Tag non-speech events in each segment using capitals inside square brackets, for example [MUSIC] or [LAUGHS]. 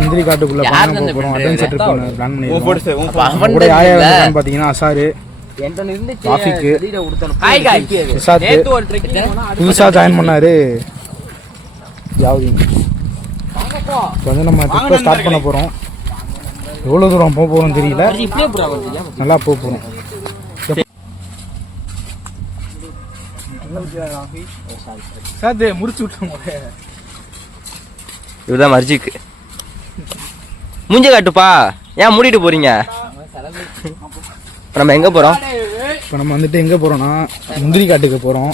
முந்திரி காட்டுக்குள்ள பண்ண போறோம் ட்ரிப் பண்ண பிளான். இருக்கான்னு பாத்தீங்கன்னா அசாரு புதுசா ஜாயின் பண்ணாரு. வந்து நம்ம ஸ்டார்ட் பண்ண போறோம். எவ்வளவு தூரம் போக போறோம் தெரியல. நல்லா போக போறோம். சாத்து முடிச்சு விட்டோம். இவர்தான் மர்ஜிக்கு. மூஞ்ச காட்டுப்பா. ஏன் மூடிட்டு போறீங்க? இப்ப நம்ம எங்க போறோம்? இப்போ நம்ம வந்துட்டு எங்கே போகிறோம்னா முந்திரி காட்டுக்கு போகிறோம்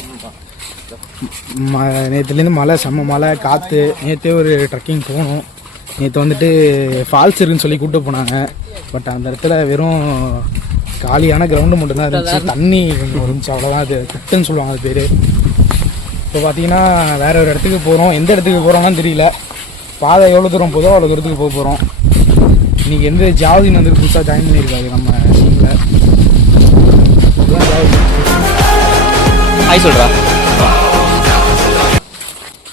நேற்றுலேருந்து மழை செம்ம மழை காற்று நேற்றே ஒரு ட்ரக்கிங் போகணும் நேற்று வந்துட்டு ஃபால்ஸ் இருக்குன்னு சொல்லி கூப்பிட்டு போனாங்க. பட் அந்த இடத்துல வெறும் காலியான கிரவுண்டு மட்டும்தான் இருந்துச்சு. தண்ணி கொஞ்சம் இருந்துச்சு அவ்வளோதான் அது குட்டுன்னு சொல்லுவாங்க அது பேர். இப்போ பார்த்தீங்கன்னா வேற ஒரு இடத்துக்கு போகிறோம் எந்த இடத்துக்கு போகிறோம்னு தெரியல. பாதை எவ்வளோ தூரம் போதோ அவ்வளோ தூரத்துக்கு போக போகிறோம் இன்னைக்கு எந்த ஜாவதின் வந்து புதுசாக ஜாயின் பண்ணியிருக்காரு நம்ம டீமில் ஹாய் சொல்றா.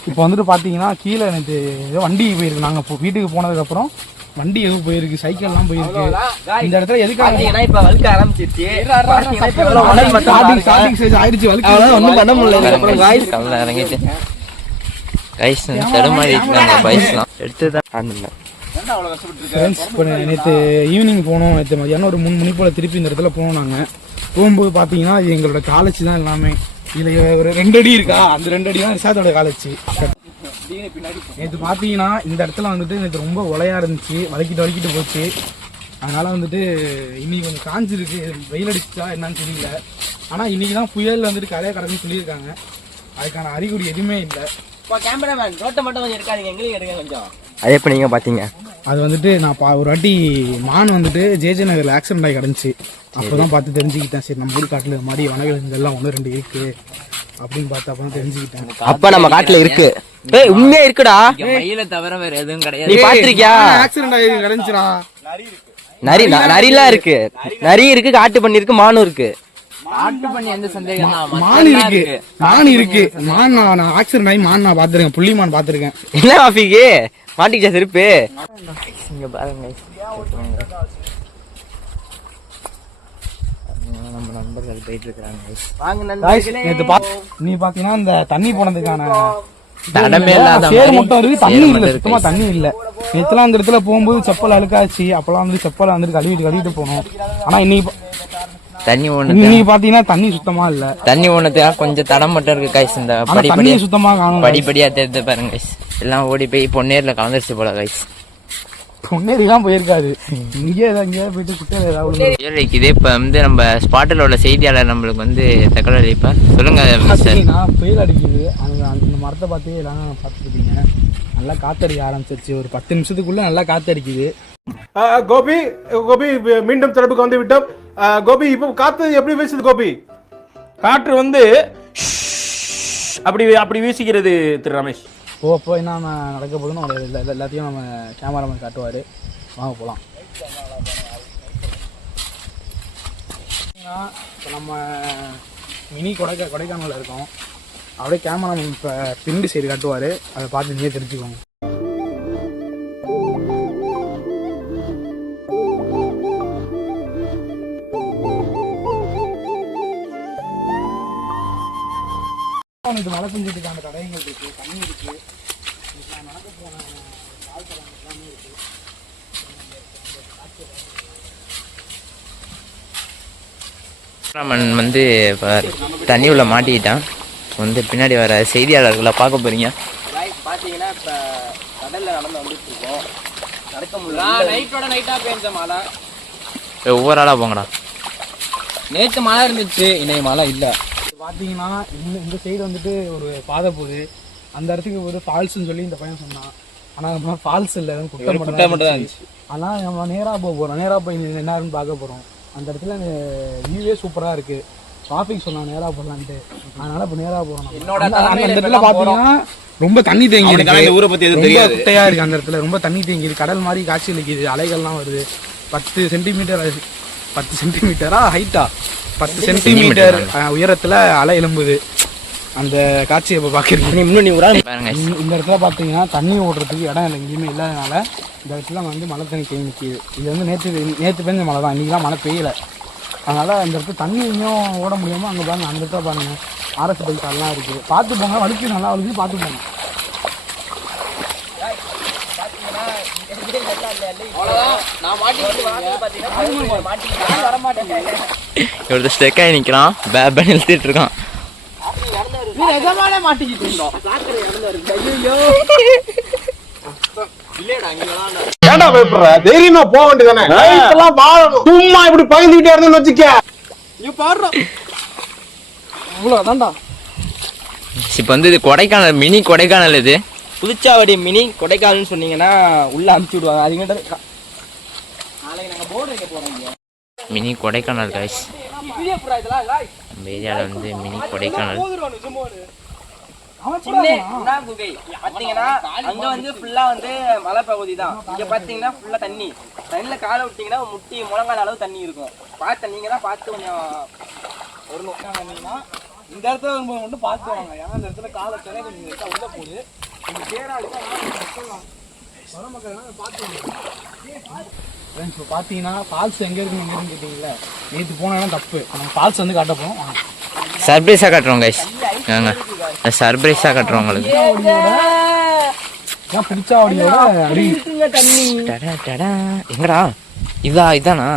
இப்போ வந்துட்டு பார்த்தீங்கன்னா கீழே எனக்கு ஏதோ வண்டி போயிருக்கு. நாங்கள் இப்போ வீட்டுக்கு போனதுக்கப்புறம் வண்டி எதுவும் போயிருக்கு சைக்கிள்லாம் போயிருக்கு. இந்த இடத்துல எதுக்காக பாத்தீங்கன்னா இப்ப வழுக்க ஆரம்பிச்சிருச்சு. ஸ்டார்டிங் ஸ்டேஜ் ஆயிடுச்சு வலிக்கு ஒண்ணும் பண்ண முடியல. காய்ஸ் கவலை இறங்கிட்டு. கைஸ் தடுமாறி இருக்காங்க பைஸ்லாம் எடுத்து தான் ஆண்டுங்க ஃப்ரெண்ட்ஸ் இப்போ நேற்று ஈவினிங் போனோம் நேற்று மதியானம் ஒரு மூணு மணி போல் திருப்பி இந்த இடத்துல போனோம் நாங்கள் போகும்போது பார்த்தீங்கன்னா இது எங்களோட காலேஜ் தான் எல்லாமே. இதில் ஒரு ரெண்டு அடி இருக்கா? அந்த ரெண்டு அடி தான் ரிசாத்தோட காலேஜ் நேற்று பார்த்தீங்கன்னா இந்த இடத்துல வந்துட்டு நேற்று ரொம்ப உலையா இருந்துச்சு. வலிக்கிட்டு வலிக்கிட்டு போச்சு. அதனால வந்துட்டு இன்னைக்கு கொஞ்சம் காஞ்சிருக்கு. வெயில் அடிச்சா என்னன்னு தெரியல. ஆனால் இன்னைக்கு தான் புயல் வந்துட்டு கரையை கடக்குன்னு சொல்லியிருக்காங்க. அதுக்கான அறிகுறி எதுவுமே இல்லை. கேமராமேன் ரோட்டை மட்டும் கொஞ்சம் இருக்காதீங்க எங்களையும் எடுங்க கொஞ்சம். அது எப்ப நீங்க பாத்தீங்க? அது வந்துட்டு நான் பா ஒரு வாட்டி மான் வந்துட்டு ஜேஜே நகர்ல ஆக்சிடென்ட் ஆகி கிடந்துச்சு. அப்போதான் பார்த்து தெரிஞ்சுக்கிட்டேன். சரி நம்ம ஊர் காட்டுல இந்த மாதிரி வனவிலங்குகள்லாம் ஒன்று ரெண்டு இருக்கு. அப்படின்னு பார்த்து அப்பதான் தெரிஞ்சுக்கிட்டேன். அப்ப நம்ம காட்டுல இருக்கு. ஏய் உண்மையா இருக்குடா. மயில தவிர வேற எதுவும் நீ கிடையாது பாத்திருக்கியா ஆக்சிடென்ட் ஆகி கிடந்துச்சுடா. நரி ந- நரிலாம் இருக்கு. நரி இருக்கு காட்டு பண்ணி இருக்கு மானும் இருக்கு. மான் இருக்கு. மான் இருக்கு. மான் நான் ஆக்சிடென்ட் ஆகி மான் நான் பார்த்துருக்கேன். புள்ளி மான் பார்த்துருக்கேன். என்ன ஆஃபிக்கு மாட்டிக்கிச்சா செருப்பு? இங்க பாருங்க. நம்ம நண்பர்கள் போயிட்டு நீ பாத்தீங்கன்னா இந்த தண்ணி போனதுக்கான தடமே இல்லாத சேர் மட்டும் இருக்கு. தண்ணி இல்ல சுத்தமா தண்ணி இல்ல. நேத்துலாம் அந்த இடத்துல போகும்போது செப்பல் அழுக்காச்சு. அப்பெல்லாம் வந்து செப்பலை வந்துட்டு கழுவிட்டு கழுவிட்டு போனோம். ஆனா இன்னைக்கு தண்ணி ஒண்ணு இன்னைக்கு பாத்தீங்கன்னா தண்ணி சுத்தமா இல்ல. தண்ணி ஒண்ணுக்கு கொஞ்சம் தடம் மட்டும் இருக்கு கைஸ் இந்த ஆனா படி தண்ணி படியா சுத்தமா காணும் படிப்படியா தெரிஞ்சு பாருங்க கைஸ் எல்லாம் ஓடி போய் பொன்னேர்ல கலந்துருச்சு போல கைஸ் பொன்னேரிலாம் போயிருக்காது. இங்கே இங்கே போயிட்டு குட்டையில ஏதாவது இதே இப்ப வந்து நம்ம ஸ்பாட்டில் உள்ள செய்தியாளர் நம்மளுக்கு வந்து தகவல் அளிப்பார் சொல்லுங்க புயல் அடிக்குது. அந்த அந்த மரத்தை பார்த்து எல்லாரும் பார்த்துருப்பீங்க. நல்லா காத்தடிக்க ஆரம்பிச்சிருச்சு. ஒரு பத்து நிமிஷத்துக்குள்ள நல்லா காத்தடிக்குது. கோபி கோபி மீண்டும் தொடர்புக்கு வந்து விட்டோம் கோபி இப்போ காத்து எப்படி வீசுது கோபி? காற்று வந்து அப்படி அப்படி வீசுகிறது திரு ரமேஷ். ஓ அப்போ என்ன நடக்க எல்லா- எல்லாத்தையும் நம்ம கேமராமேன் காட்டுவார். வாங்க போகலாம் இப்போ நம்ம மினி கொடைக்கா கொடைக்கானலில் இருக்கோம். அப்படியே கேமராமேன் இப்போ பின்னாடி சைடு காட்டுவார். அதை பார்த்து நீயே தெரிஞ்சுக்கோங்க. மழை பெஞ்சதுக்கான தடயங்கள் இருக்கு தண்ணி இருக்கு. கேமராமேன் வந்து இப்போ தண்ணி உள்ள மாட்டிக்கிட்டான். வந்து பின்னாடி வர செய்தியாளர்களை பார்க்க போறீங்க. பாத்தீங்கன்னா இப்ப கடல்ல நடந்து வந்துட்டு இருக்கோம். நடக்க முடியல. நைட்டோட நைட்டா பெஞ்ச மழை ஒவ்வொரு ஆளா போங்கடா. நேத்து மழை இருந்துச்சு இன்னைக்கு மழை இல்ல. பார்த்தீங்கன்னா இந்த இந்த சைடு வந்துட்டு ஒரு பாதை போகுது. அந்த இடத்துக்கு ஒரு ஃபால்ஸ்னு சொல்லி இந்த பையன் சொன்னான். ஆனால் நம்ம ஃபால்ஸ் இல்லை குட்டை மட்டும் தான் இருந்துச்சு. ஆனால் நம்ம நேராக போக போகிறோம் நேராக போய் என்ன என்னன்னு பார்க்க போகிறோம் அந்த இடத்துல வியூவே சூப்பராக இருக்குது டிராஃபிக் சொன்னான் நேராக போகலான்ட்டு அதனால இப்போ நேராக போகிறோம் என்னோட அந்த இடத்துல பார்த்தீங்கன்னா ரொம்ப தண்ணி தேங்கி இருக்கு. ஊரை பத்தி எதுவும் தெரியாது. குட்டையா இருக்கு அந்த இடத்துல. ரொம்ப தண்ணி தேங்கிது கடல் மாதிரி காட்சி அளிக்குது. அலைகள்லாம் வருது. பத்து சென்டிமீட்டர் பத்து சென்டிமீட்டரா ஹைட்டா பத்து சென்டிமீட்டர். உயரத்துல அலை எழும்புது. அந்த காட்சியை இப்போ பார்க்குறீங்க இன்னும் நீ ஒரு இந்த இடத்துல பார்த்தீங்கன்னா தண்ணி ஓடுறதுக்கு இடம் இல்லை எங்கேயுமே இல்லாதனால இந்த இடத்துல வந்து மழை தண்ணி தேங்கி நிற்கிது இது வந்து நேற்று நேற்று பெஞ்ச மழை தான். இன்றைக்கி மழை பெய்யல. அதனால் இந்த இடத்துல தண்ணி இன்னும் ஓட முடியாமல் அங்கே பாருங்க அந்த இடத்துல பாருங்க. ஆர்எஸ் பைக் எல்லாம் இருக்குது பார்த்து போங்க. வலிக்கு நல்லா வலிக்கு பார்த்து போங்க அவ்வளவுதான் நான் மாட்டிக்கிட்டு பாத்தீங்கன்னா மாட்டிக்கிட்டு வர மாட்டேன் இவரது ஸ்டெக் ஆகி நிற்கிறான் பேபன் இழுத்துட்டு இருக்கான். ஏன்டா பயப்படுற? தைரியமா போக வேண்டியதானே வாழணும் சும்மா இப்படி பயந்துகிட்டே இருந்தேன்னு வச்சுக்க. இப்போ வந்து இது கொடைக்கானல் மினி கொடைக்கானல் இது. புதுச்சாவடி மினி கொடைக்கானல்னு சொன்னீங்கன்னா உள்ள அமுச்சு விடுவாங்க. அதுங்கிட்ட நாளைக்கு போர்டு வைக்க மினி கொடைக்கானல் கைஸ். நம்ம ஏரியாவில் வந்து மினி கொடைக்கானல். குகை. பாத்தீங்கன்னா அங்க வந்து ஃபுல்லா வந்து மலை பகுதி தான் இங்க பாத்தீங்கன்னா ஃபுல்லா தண்ணி. தண்ணியில காலை விட்டீங்கன்னா முட்டி முழங்கால் அளவு தண்ணி இருக்கும். பார்த்து நீங்க தான் பார்த்து கொஞ்சம் வரணும் இந்த இடத்துல வரும்போது மட்டும் பார்த்து வாங்க. ஏன்னா இந்த இடத்துல காலை சிலை கொஞ்சம் உள்ள போகுது ஃப்ரெண்ட்ஸ் இப்போ பார்த்தீங்கன்னா ஃபால்ஸ் எங்கே இருக்குன்னு எங்கே இருக்குன்னு கேட்டிங்கல்ல நேற்று போன இடம் தப்பு. நம்ம ஃபால்ஸ் வந்து காட்ட போகிறோம். சர்ப்ரைஸாக காட்டுறோம் கைஸ் வாங்க. சர்ப்ரைஸாக காட்டுறோம் உங்களுக்கு. டடா, டடா. எங்கடா? இதா இதானா?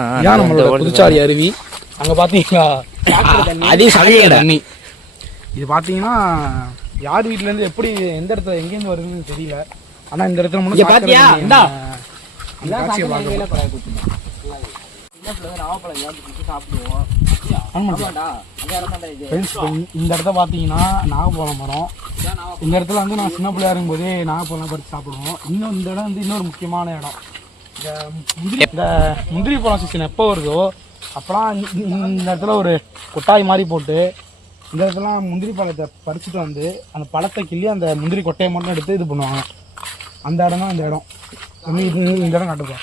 நம்மளோட புதுச்சாரி அருவி? அங்கே பார்த்தீங்களா அதையும் சமையல் தண்ணி. இது பார்த்தீங்கன்னா யார் வீட்டிலேருந்து எப்படி எந்த இடத்துல எங்கேருந்து வருதுன்னு தெரியல. ஆனால் இந்த இடத்துல மட்டும். அந்த காட்சியை ஃப்ரெண்ட்ஸ் இந்த இடத்த பார்த்தீங்கன்னா நாகப்பழம் மரம். இந்த இடத்துல வந்து நான் சின்ன பிள்ளையா இருக்கும்போதே நாகப்பழம் பறித்து சாப்பிடுவோம். இன்னும் இந்த இடம் வந்து இன்னொரு முக்கியமான இடம். இந்த முந்திரி இந்த முந்திரி பழம் சீசன் எப்போ வருதோ அப்போலாம் இந்த இந்த இடத்துல ஒரு கொட்டாய் மாதிரி போட்டு இந்த இடத்துல முந்திரி பழத்தை பறிச்சுட்டு வந்து அந்த பழத்தை கிள்ளி அந்த முந்திரி கொட்டையை மட்டும் எடுத்து இது பண்ணுவாங்க. அந்த இடம் தான் இந்த இடம். இது- இந்த இடம் காட்டுப்பா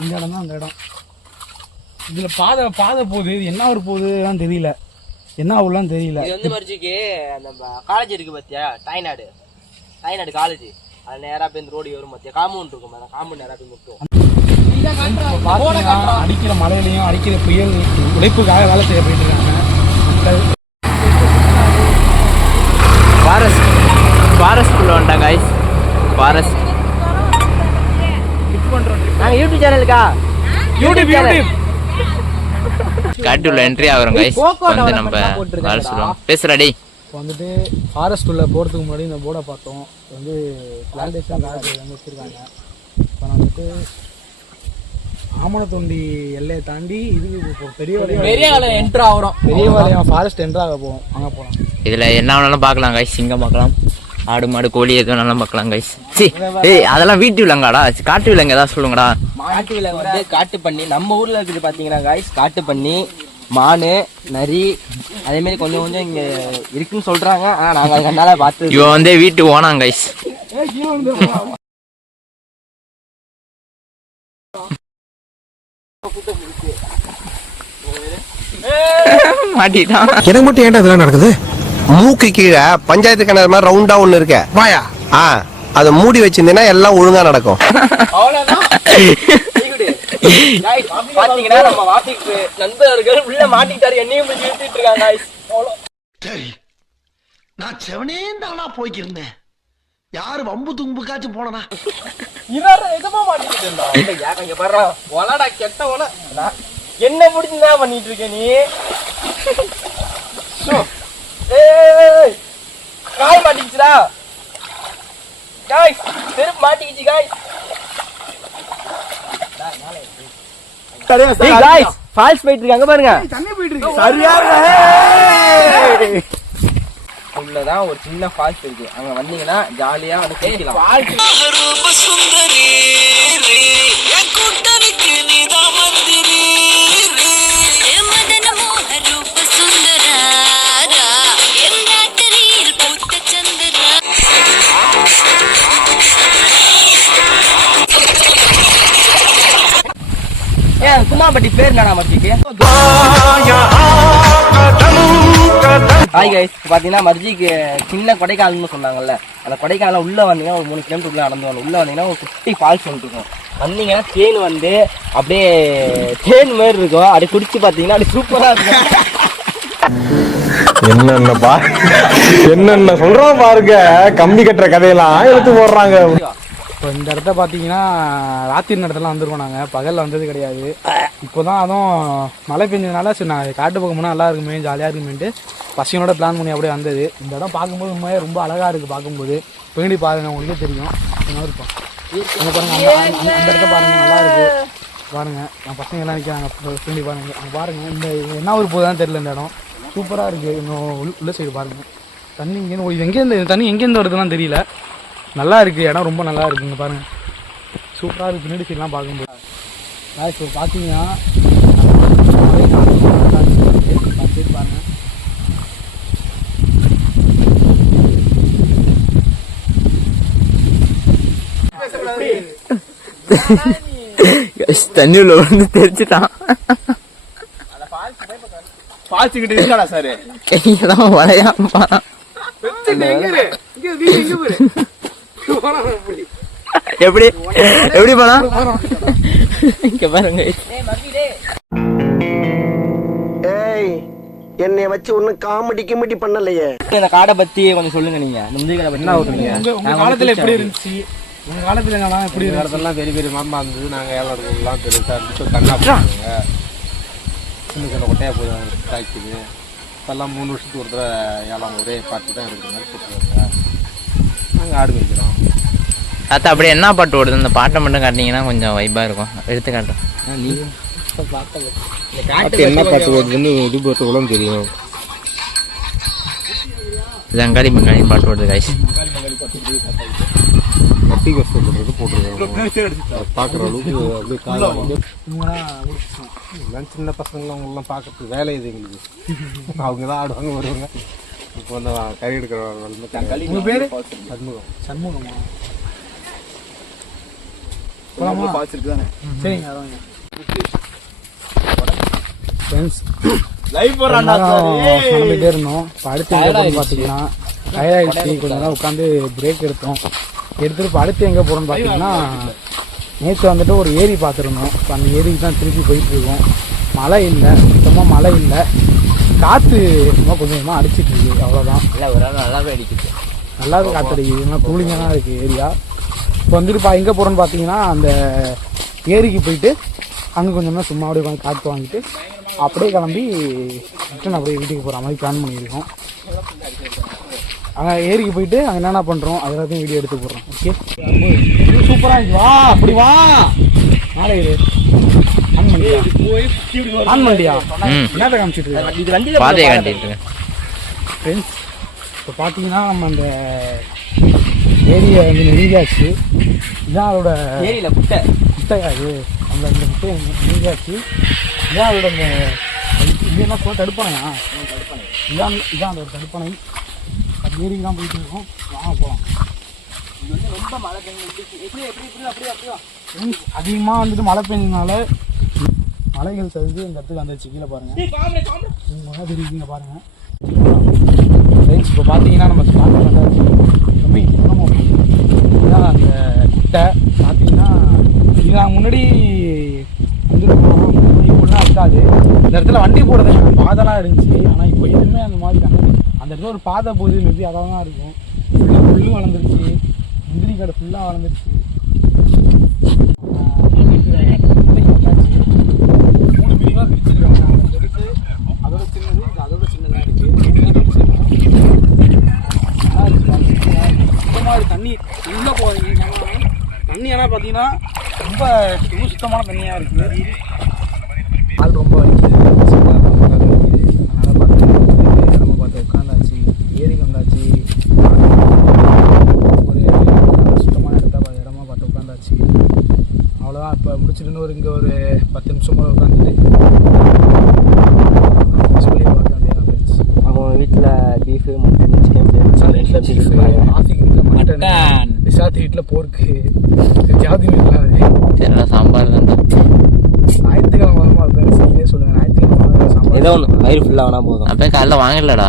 இந்த இடம் தான் அந்த இடம். இதுல பாதை பாதை போகுது. இது என்ன ஒரு போகுதுலாம் தெரியல. என்ன ஆகுலாம் தெரியல. இது வந்து மரிச்சிக்கு அந்த காலேஜ் இருக்கு பாத்தியா? தாய்நாடு. தாய்நாடு காலேஜ் அது நேரா போய் இந்த ரோடு வரும் பாத்தியா? காம்பவுண்ட் இருக்கும் அந்த காம்பவுண்ட் நேரா போய் முட்டும் அடிக்கிற மழையிலையும் அடிக்கிற புயல் உழைப்புக்காக வேலை செய்ய போயிட்டு இருக்காங்க. மக்கள் ஃபாரஸ்ட் ஃபாரஸ்ட்குள்ளே வந்துட்டான் கைஸ் ஃபாரஸ்ட் நாங்க யூடியூப் சேனலுக்கா யூடியூப் யூடியூப் காட்டுள்ள என்ட்ரி ஆகிறோம் கைஸ் வந்து நம்ம வேலை சொல்லுவோம் பேசுறா டேய். வந்துட்டு ஃபாரஸ்ட் உள்ள போகிறதுக்கு முன்னாடி இந்த போர்டை பார்த்தோம். வந்து பிளான்டேஷன் வந்து வச்சுருக்காங்க. இப்போ வந்துட்டு ஆமணத்தொண்டி எல்லையை தாண்டி இது பெரிய பெரிய ஆளு என்ட்ரு ஆகுறோம். பெரிய வளையம் ஃபாரஸ்ட் என்ட்ராக போவோம் அங்கே போகலாம் இதில் என்ன வேணாலும் பார்க்கலாம் கைஸ் சிங்கம் பார்க்கலாம். ஆடு மாடு கோழி எது வேணாலும் பார்க்கலாம் கைஸ் சி ஏய் அதெல்லாம் வீட்டு விலங்காடா. காட்டு விலங்கு ஏதாவது சொல்லுங்கடா. காட்டு விலங்கு வந்து காட்டு பண்ணி நம்ம ஊர்ல இருக்குது பாத்தீங்கன்னா காய்ஸ் காட்டு பண்ணி மானு நரி அதே மாதிரி கொஞ்சம் கொஞ்சம் இங்க இருக்குன்னு சொல்றாங்க. ஆனா நாங்க அது கண்ணால பார்த்து இவன் வந்து வீட்டு ஓனாங்க கைஸ் [LAUGHS] மாட்டிட்டான் எனக்கு மட்டும் ஏன்டா இதெல்லாம் நடக்குது? மூக்கு கீழே பஞ்சாயத்து கிணறு மாதிரி ரவுண்டா ஒண்ணு இருக்க. வாயா? ஆ அதை மூடி வச்சிருந்தீங்கன்னா எல்லாம் ஒழுங்கா நடக்கும். பாத்தீங்கன்னா நம்ம வாசிக்கு நண்பர்கள் உள்ள மாட்டிக்கிட்டாரு என்னையும் போய் இழுத்துட்டு இருக்காங்க guys. அவ்வளோ. சரி நான் செவனேந்தானா போய்க்கிருந்தேன். யாரு வம்பு தும்புக்காச்சும் போனனா? இவர ஏன் இங்க பாருடா ஒலடா கெட்ட ஒல. என்ன முடிச்சுதான் பண்ணிட்டு இருக்க நீ. காய் மாட்டிக்கிச்சுடா. காய் செருப்பு மாட்டிக்கிச்சு காய். ஃபால்ஸ் போயிட்டு இருக்காங்க பாருங்க. தண்ணி தான் ஒரு சின்ன ஃபால்ஸ் இருக்கு. அங்க வந்தீங்கன்னா ஜாலியா வந்து கேட்கலாம் ஏன் குமாபட்டி பேர் என்னடா மட்டிக்கு ஹாய் கைஸ் பாத்தீங்கன்னா மர்ஜிக்கு சின்ன கொடைக்கானல்னு சொன்னாங்கல்ல. அந்த கொடைக்கானல உள்ள வந்தீங்கன்னா ஒரு மூணு கிலோமீட்டர் உள்ள நடந்து வரணும். உள்ள வந்தீங்கன்னா ஒரு குட்டி ஃபால்ஸ் ஒன்று இருக்கும். வந்தீங்கன்னா தேன் வந்து அப்படியே தேன் மாதிரி இருக்கும். அப்படி குடிச்சு பாத்தீங்கன்னா அப்படி சூப்பரா இருக்கும். என்னென்னப்பா என்னென்ன சொல்றான் பாருங்க. கம்பி கட்டுற கதையெல்லாம் எடுத்து போடுறாங்க. இப்போ இந்த இடத்த பார்த்தீங்கன்னா ராத்திரி நேரத்தில் வந்துருக்கோம் நாங்கள் பகலில் வந்தது கிடையாது. இப்போ தான் அதுவும் மழை பெஞ்சதுனால சரி நான் காட்டு பக்கம் போனால் நல்லா இருக்குமே ஜாலியாக இருக்குமேன்ட்டு பசங்களோட பிளான் பண்ணி அப்படியே வந்தது. இந்த இடம் பார்க்கும்போது உண்மையாக ரொம்ப அழகாக இருக்குது பார்க்கும்போது. பேணி பாருங்க உங்களுக்கே தெரியும். என்ன இருக்கும் அங்கே பாருங்கள் அந்த அந்த- இடத்த பாருங்கள் நல்லா இருக்குது பாருங்கள் என் பசங்க எல்லாம் நிற்கிறாங்க பேணி பாருங்கள் அங்கே பாருங்கள் இந்த என்ன ஊர் போகுதான்னு தெரியல இந்த இடம். சூப்பராக இருக்குது இன்னும் உள்ள- உள்ள சைடு பாருங்கள் தண்ணி இங்கேருந்து இது எங்கேருந்து தண்ணி எங்கேருந்து வருதுலாம் தெரியல. நல்லா இருக்குது இடம் ரொம்ப நல்லா இருக்குங்க பாருங்கள் சூப்பராக இருக்குது பின்னாடி சைட்லாம் பார்க்கும்போது. இப்போ பார்த்தீங்கன்னா சரி பாருங்க தண்ணி உள்ள வந்து தெரிச்சுட்டான் பாய்ச்சிக்கிட்டு இருக்காடா சார்? கையெல்லாம் வளையாம. எப்படி எப்படி போனா? இங்க பாருங்க. ஏய் என்னைய வச்சு ஒன்னும் காமெடி கிமெடி பண்ணலையே. இந்த காடை பத்தி கொஞ்சம் சொல்லுங்க நீங்க. இந்த முந்திரி கடை பத்தி என்ன காலத்துல எப்படி இருந்துச்சு? உங்க காலத்துல என்னலாம் எப்படி இருந்துச்சு? இடத்துலாம் பெரிய பெரிய மாமா இருந்தது. நாங்கள் ஏழை இருக்கோம்லாம் பெருசாக இருந்துச்சு கண்ணா போடுவாங்க. சின்ன சின்ன கொட்டையாக போய் காய்க்குது இப்போல்லாம் மூணு வருஷத்துக்கு ஒரு தடவை ஏழாம் ஒரே பார்த்து தான் இருக்கிற மாதிரி போட்டுருவாங்க. நாங்கள் ஆடு மேய்க்கிறோம். தாத்தா அப்படியே என்ன பாட்டு ஓடுது? அந்த பாட்டை மட்டும் காட்டினீங்கன்னா கொஞ்சம் வைபா இருக்கும். எடுத்து காட்டும் பாட்டு என்ன பாட்டு ஓடுதுன்னு இது போட்டுக்கலாம் தெரியும். இது அங்காடி பங்காளி பாட்டு ஓடுது. காய்ஸ் கட்டி கஷ்டப்படுறது போட்டுருக்காங்க. பார்க்குற அளவுக்கு அப்படியே வந்து சின்ன பசங்களாம் அவங்களாம் பார்க்கறதுக்கு வேலை இது எங்களுக்கு. அவங்க தான் ஆடுவாங்க வருவாங்க. இப்போ வந்து கறி எடுக்கிற பேரு? சண்முகம். சண்முகமா. சரிங்க இருந்தோம். இப்போ அடுத்து பார்த்தீங்கன்னா டயர்டாயிடுச்சு கொஞ்ச நேரம் உட்காந்து பிரேக் எடுத்தோம். எடுத்துட்டு இப்போ அடுத்து எங்கே போகிறோம்னு பார்த்தீங்கன்னா நேற்று வந்துட்டு ஒரு ஏரி பார்த்துருந்தோம் இப்போ அந்த ஏரிக்கு தான் திருப்பி போயிட்டு இருக்கோம். மழை இல்லை சுத்தமாக மழை இல்லை. காற்று சும்மா கொஞ்சம் கொஞ்சமாக அடிச்சிட்டு இருக்கு அவ்வளோதான் இல்லை ஒரு நாள் நல்லாவே அடிக்குது நல்லாவே காத்தடிக்குது ஏன்னா கூலிங்காக தான் இருக்குது ஏரியா. இப்போ வந்துட்டு பா எங்கே போகிறோன்னு பார்த்தீங்கன்னா அந்த ஏரிக்கு போயிட்டு அங்கே கொஞ்சம் நேரம் சும்மா அப்படியே உட்காந்து காற்று வாங்கிட்டு அப்படியே கிளம்பி ரிட்டன் அப்படியே வீட்டுக்கு போகிற மாதிரி பிளான் பண்ணியிருக்கோம். அங்கே ஏரிக்கு போயிட்டு அங்கே என்னென்ன பண்ணுறோம் அது எல்லாத்தையும் வீடியோ எடுத்து போடுறோம். ஓகே சூப்பராக இருக்கு வா அப்படி வா. நாளை இரு. ஆன் பண்ணியா? ஆன் பண்ணியா? என்னத்தை காமிச்சிட்டு இருக்க? இது வண்டியில பாதையை காட்டிட்டு ஃப்ரெண்ட்ஸ் இப்போ பார்த்தீங்கன்னா நம்ம அந்த ஏரியை வந்து நெருங்கியாச்சு இதான் அதோட ஏரியில குட்டை. முட்டையாது அந்த இந்த முட்டையை நெருங்கியாச்சு இதான் அதோட அந்த இது என்ன சொல்ல தடுப்பணையா இதான் இதான் அதோட தடுப்பணை ஏரிக்கு தான் போயிட்டு இருக்கோம். வாங்க போகலாம் ரொம்ப மழை பெஞ்சு எப்படி எப்படி எப்படி அப்படியே. அதிகமாக வந்துட்டு மழை பெஞ்சதுனால மலைகள் சரிஞ்சு இந்த இடத்துக்கு வந்துச்சு. கீழே பாருங்க. நீங்கள் தெரியுங்க பாருங்க. ஃப்ரெண்ட்ஸ் இப்போ பார்த்தீங்கன்னா நம்ம ஸ்டார்ட் பண்ணாச்சு தம்பி என்னமோ இதுதான் அந்த குட்டை. பார்த்தீங்கன்னா இது நான் முன்னாடி வந்துருக்கோம். இப்படிலாம் இருக்காது. இந்த இடத்துல வண்டி போடுறதுக்கான பாதைலாம் இருந்துச்சு. ஆனால் இப்போ எதுவுமே அந்த மாதிரி கண்ணு அந்த இடத்துல ஒரு பாதை போகுது மேபி அதான் தான் இருக்கும். ஃபுல்லாக புல்லும் வளர்ந்துருச்சு. முந்திரி கடை ஃபுல்லாக வளர்ந்துருச்சு. மூணு பிரிவாக பிரிச்சிருக்காங்க அந்த பெருசு அதோட சின்னது இது அதோட சின்னதாக இருக்குது மூணு சுத்தமாக இருக்கு தண்ணி உள்ளே போகிறீங்க கேமரா தண்ணி ஆனால் பார்த்தீங்கன்னா ரொம்ப இன்னும் சுத்தமான தண்ணியாக இருக்குது ஆள் ரொம்ப வலிக்குது அதனால் பார்த்து நம்ம பார்த்து உட்காந்தாச்சு ஏரிக்கு வந்தாச்சு ஒரு சுத்தமான இடத்த பா- இடமா பார்த்து உட்காந்தாச்சு அவ்வளோதான் இப்போ முடிச்சுட்டு ஒரு இங்கே ஒரு பத்து நிமிஷம் போல உட்காந்துட்டு. சொல்லி பார்க்க வேண்டியதான் ஃப்ரெண்ட்ஸ் அவங்க வீட்டில் பீஃபு மட்டன் சிக்கன் ஆஃபிக் வீட்டில் மட்டன் ரிஷாத் வீட்டில் போர்க்கு ஜாதி வீட்டில் அது. சாம்பார் தான். ஞாயிற்றுக்கிழமை வருமா ஃப்ரெண்ட்ஸ் நீங்களே சொல்லுங்கள் ஞாயிற்றுக்கிழமை ஏதோ ஒன்று வயிறு ஃபுல்லாக போதும். அப்போ காலைல வாங்கலடா